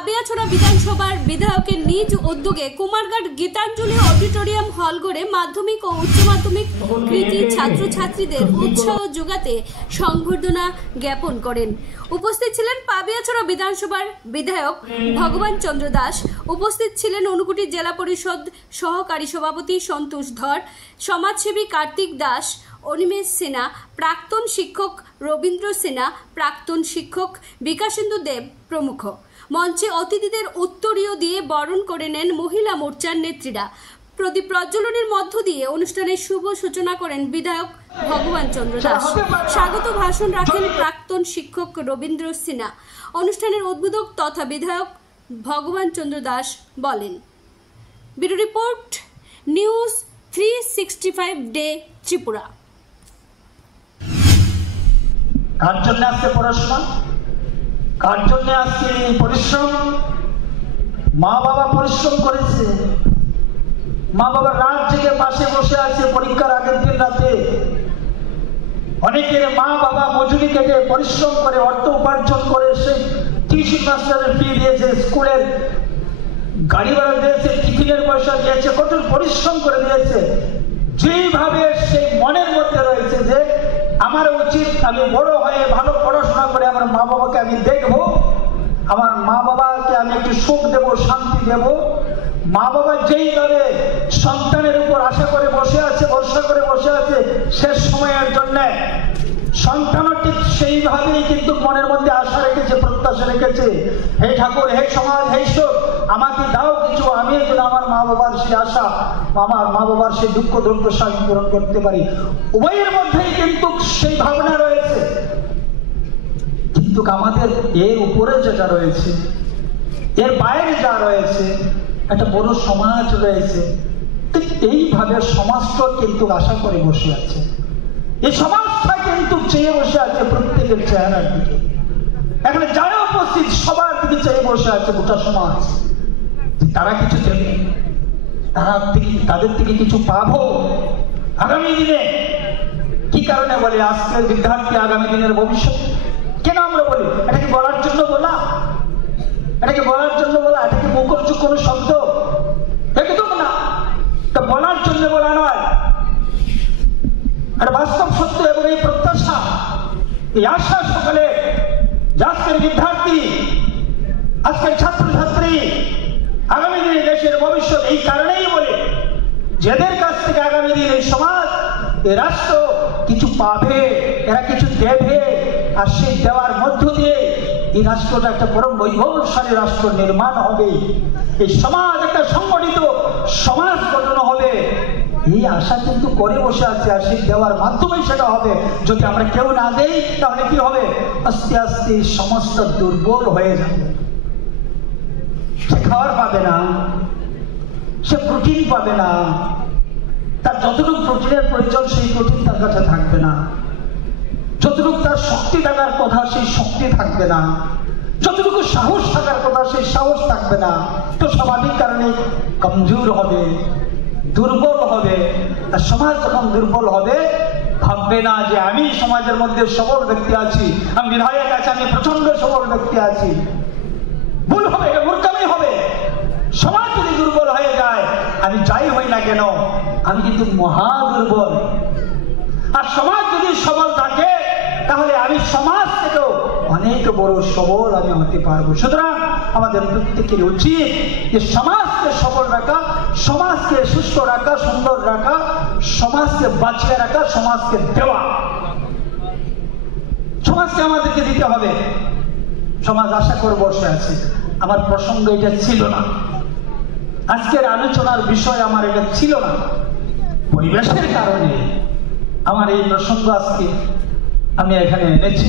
পাবিয়াছড়া বিধানসভার বিধায়কের নিজ উদ্যোগে কুমারঘাট গীতাঞ্জলি অডিটোরিয়াম হল গড়ে মাধ্যমিক ও উচ্চ মাধ্যমিক কৃতি ছাত্রছাত্রীদের উৎসাহ যোগাতে সংবর্ধনা জ্ঞাপন করেন। উপস্থিত ছিলেন পাবিয়াছড়া বিধানসভার বিধায়ক ভগবান চন্দ্র দাস, উপস্থিত ছিলেন ঊনকোটি জেলা পরিষদ সহকারী সভাপতি সন্তোষ ধর, সমাজসেবী কার্তিক দাস, অনিমেষ সিনহা, প্রাক্তন শিক্ষক রবীন্দ্র সিনহা, প্রাক্তন শিক্ষক বিকাশেন্দু দেব প্রমুখ। মঞ্চে অতিথিদের উত্তরীয় দিয়ে বরণ করে নেন মহিলা মোর্চার নেত্রীরা। প্রদীপ প্রজ্বলনের মধ্য দিয়ে অনুষ্ঠানের শুভ সূচনা করেন বিধায়ক ভগবান চন্দ্র দাস। স্বাগত ভাষণ রাখেন প্রাক্তন শিক্ষক রবীন্দ্র সিনহা। অনুষ্ঠানের উদ্বোধক তথা বিধায়ক ভগবান চন্দ্র দাস বলেন, bureau report, news 365 day Tripura. কার জন্য আসছে পড়াশোনা, কার জন্য আসছে পরিশ্রম? মা বাবা পরিশ্রম করেছে, মা বাবা রাত জেগে পাশে বসে আছে পরীক্ষার আগের দিন রাতে। অনেকের মা বাবা মজুরি কেটে পরিশ্রম করে অর্থ উপার্জন করে সেই টিউশন মাস্টারের ফি দিয়েছে, স্কুলের গাড়ি ভাড়া দিয়েছে, টিফিনের পয়সা দিয়েছে, কঠোর পরিশ্রম করে দিয়েছে। যেভাবে সেই মনের মধ্যে রয়েছে যে আমার উচিত আমি বড় হয়ে ভালো পড়াশোনা করে আমার মা বাবাকে আমি দেখব, আমার মা বাবাকে আমি একটু সুখ দেব, শান্তি দেব। মা বাবা যেইভাবে সন্তানের উপর আশা করে বসে আছে, ভরসা করে বসে আছে শেষ সময়ের জন্য, সন্তানও ঠিক সেইভাবেই কিন্তু মনের মধ্যে আশা রেখেছে, প্রত্যাশা রেখেছে। হে ঠাকুর, হে সমাজ, হে ঈশ্বর, আমাকে দাও কিছু, আমি যেন আমার মা বাবার সেই আশা, আমার মা বাবার সেই দুঃখ দুর্দশা পূরণ করতে পারি। উভয়ের মধ্যেই কিন্তু সেই ভাবনা রয়েছে। কিন্তু আমাদের এর উপরে যেটা রয়েছে, এর বাইরে যা রয়েছে, একটা বড় সমাজ রয়েছে। ঠিক এইভাবে সমাজটা কিন্তু আশা করে বসে আছে। এই সমাজটা কিন্তু চেয়ে বসে আছে প্রত্যেকের চেহারার দিকে। এখানে যারা উপস্থিত সবার দিকে চেয়ে বসে আছে গোটা সমাজ। তারা কিছু দেবে, তাদের থেকে কিছু পাবো আগামী দিনে। কি কারণে বলে আজকের বিদ্যার্থী আগামী দিনের ভবিষ্যৎ? কেন আমরা বলি? এটা কি বলার জন্য বলা? এটা কি বলার জন্য বলা? এটা কি মুখরোচক কোনো শব্দ? একদম না, এটা বলার জন্য বলা নয়। এটা বাস্তব সত্য এবং এই প্রত্যাশা, এই আশা সকলে আজকের বিদ্যার্থী, আজকের ছাত্রছাত্রী, আগামী দিনে দেশের ভবিষ্যৎ। এই কারণেই বলে যাদের কাছ থেকে আগামী দিন এই সমাজ, এই রাষ্ট্র কিছু পাবে, এরা কিছু দেবে, আর সেই দেওয়ার মধ্য দিয়ে এই রাষ্ট্রটা একটা পরম বৈভবশালী রাষ্ট্র নির্মাণ হবে। এই সমাজ একটা সংগঠিত সমাজ গঠন হবে, এই আশা কিন্তু করে বসে আছে। আর সেই দেওয়ার মাধ্যমে সেটা হবে। যদি আমরা কেউ না দেই তাহলে কি হবে? আস্তে আস্তে সমস্ত দুর্বল হয়ে যাবে। সে খাবার পাবে না, সে প্রোটিন পাবে না, তার যতটুকু প্রোটিনের প্রয়োজন সেই প্রোটিন তার কাছে থাকবে না, যতটুকু তার শক্তি থাকার কথা সেই শক্তি থাকবে না, যতটুকু সাহস থাকার কথা সেই সাহস থাকবে না। তো স্বাভাবিক কারণে কমজোর হবে, দুর্বল হবে। আর সমাজ যখন দুর্বল হবে, ভাববে না যে আমি সমাজের মধ্যে সবল ব্যক্তি আছি, আমি বিধায়ক আছি, আমি প্রচন্ড সবল ব্যক্তি আছি। ভুল হবে, এটা মূর্খামি হবে। সমাজ যদি দুর্বল হয়ে যায়, আমি যাই হই না কেন আমি কিন্তু মহা দুর্বল। আর সমাজ যদি সবল থাকে তাহলে আমি সমাজ থেকেও অনেক বড় সবল আমি হতে পারবো। সুতরাং আমাদের প্রত্যেকের উচিত যে সমাজকে সবল রাখা, সমাজকে সুস্থ রাখা, সুন্দর রাখা, সমাজকে বাঁচিয়ে রাখা, সমাজকে দেওয়া। সমাজকে আমাদেরকে দিতে হবে। সমাজ আশা করে বসে আছে। আমার প্রসঙ্গ এটা ছিল না, আজকের আলোচনার বিষয় আমার এটা ছিল না। পরিবেশের কারণে আমার এই প্রসঙ্গ আজকে আমি এখানে এনেছি।